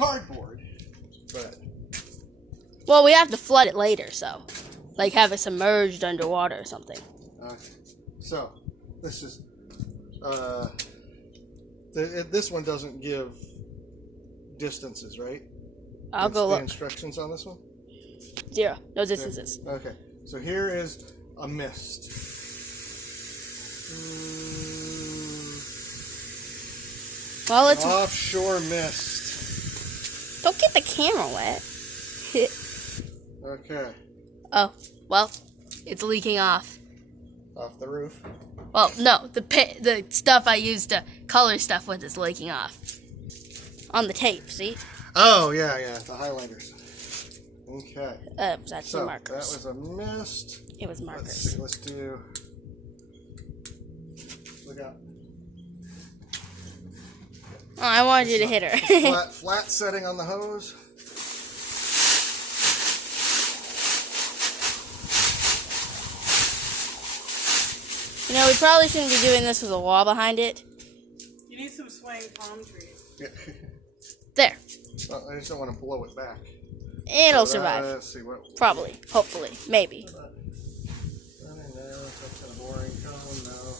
cardboard, but... Well, we have to flood it later, so... Like, have it submerged underwater or something. Okay. So, this is... this one doesn't give distances, right? I'll go the look. Instructions on this one? 0. No distances. Okay. So here is a mist. Well, it's... Offshore mist. Don't get the camera wet. Okay. Oh, well, it's leaking off. Off the roof. Well, no, the stuff I used to color stuff with is leaking off. On the tape, see? Oh, yeah, the highlighters. Okay. It was actually So, markers. that was a mist. It was markers. Let's do... Look out. Oh, I wanted you to hit her. flat setting on the hose. You know, we probably shouldn't be doing this with a wall behind it. You need some swaying palm trees. Yeah. There. Well, I just don't want to blow it back. It'll survive. Let's see what. Probably. Hopefully. Maybe. Boring cone. No,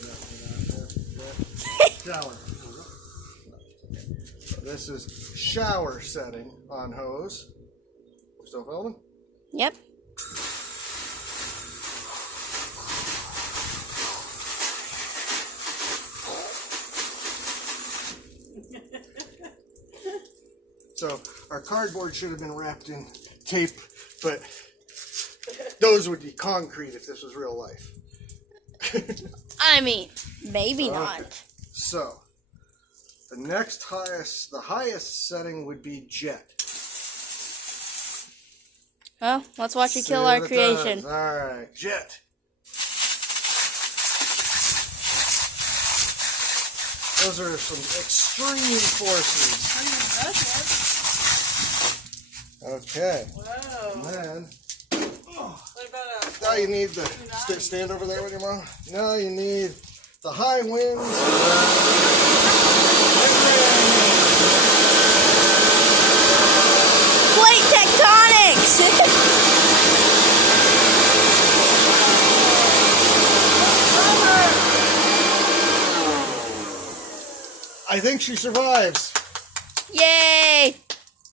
definitely not. Shower. So this is shower setting on hose. Still filming? Yep. So our cardboard should have been wrapped in tape, but those would be concrete if this was real life. I mean, maybe not. So the highest setting would be jet. Well, let's watch you kill our creation. All right, jet. Those are some extreme forces. Okay. Wow. And then, What about now you need the stand over there with your mom. Now you need the high winds. Plate tectonics! I think she survives. Yay!